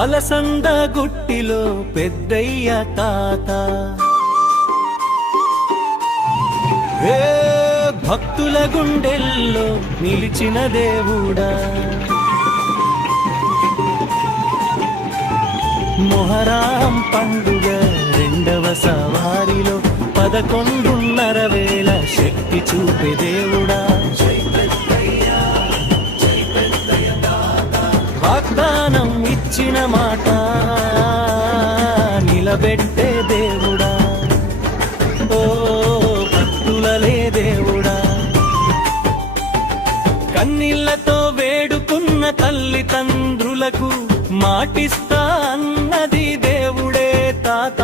అలసంద గుట్టిలో పెద్దయ్య తాత భక్తుల గుండెల్లో నిలిచిన దేవుడా మొహరాం పండుగ రెండవ సవారిలో 11:30 వేళ శక్తి చూపే దేవుడా వాగ్దానం ఇచ్చిన మాట నిలబెట్టే దేవుడా ఓ భక్తులలే దేవుడా కన్నీళ్లతో వేడుకున్న తల్లిదండ్రులకు మాటిస్తా అన్నది దేవుడే తాత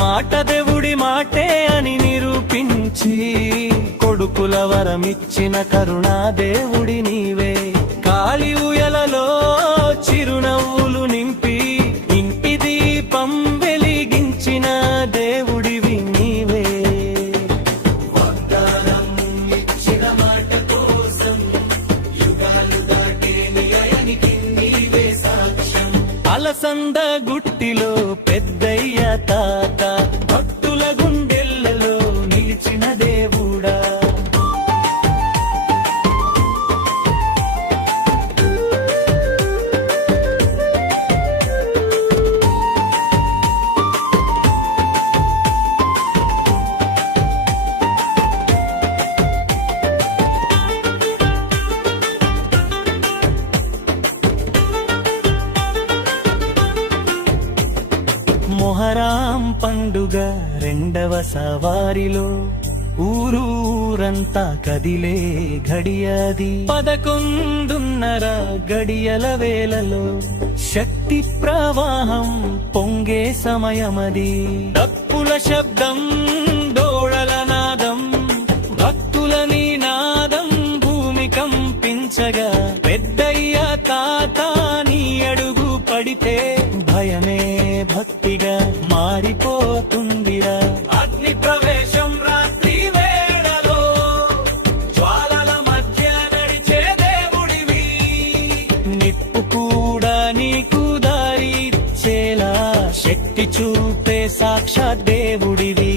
మాట దేవుడి మాటే అని నిరూపించి కొడుకుల వరమిచ్చిన కరుణా దేవుడి నీవే కాలి ఉయలలో చిరునవ్వులు నింపి ఇంటి దీపం వెలిగించిన దేవుడివి నీవే వాగ్దానం ఇచ్చిన మాట కోసం యుగాలు దాటే నియయానికి నీవే సాక్ష్యం అలసంద గుట్టిలో పెద్దయ్య తాత భక్తుల గుండెల్లో నిలిచిన దేవుడా మొహరాం పండుగ రెండవ సవారిలో ఊరంతా కదిలే ఘడియది 11:30 గడియల వేళలో శక్తి ప్రవాహం పొంగే సమయమది డప్పుల శబ్దం దోళల నాదం భక్తుల నినాదం భూమి కంపించగా పెద్దయ్య తాత నీ అడుగు పడితే భయమే భక్తిగా మారిపోతుందిరా అగ్ని ప్రవేశం రాత్రి వేళలో జ్వాలల మధ్య నడిచే దేవుడివి నిప్పు కూడా నీకు దారి ఇచ్చేలా శక్తి చూపే సాక్షాత్ దేవుడివి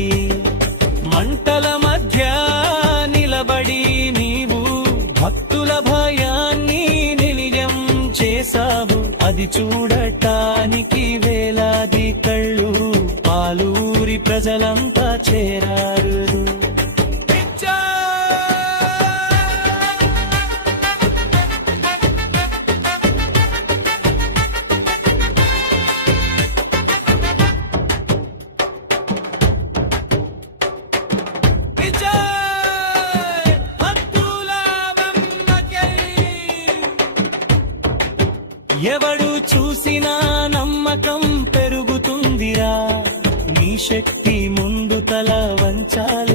మంటల మధ్య నిలబడి నీవు భక్తుల భయాన్ని నిలిజం చేసావు అది చూడటానికి వేలాది కళ్ళు పాలూరి ప్రజలంతా చేరారు ఎవడు చూసినా నమ్మకం పెరుగుతుందిరా నీ శక్తి ముందు తల వంచాలి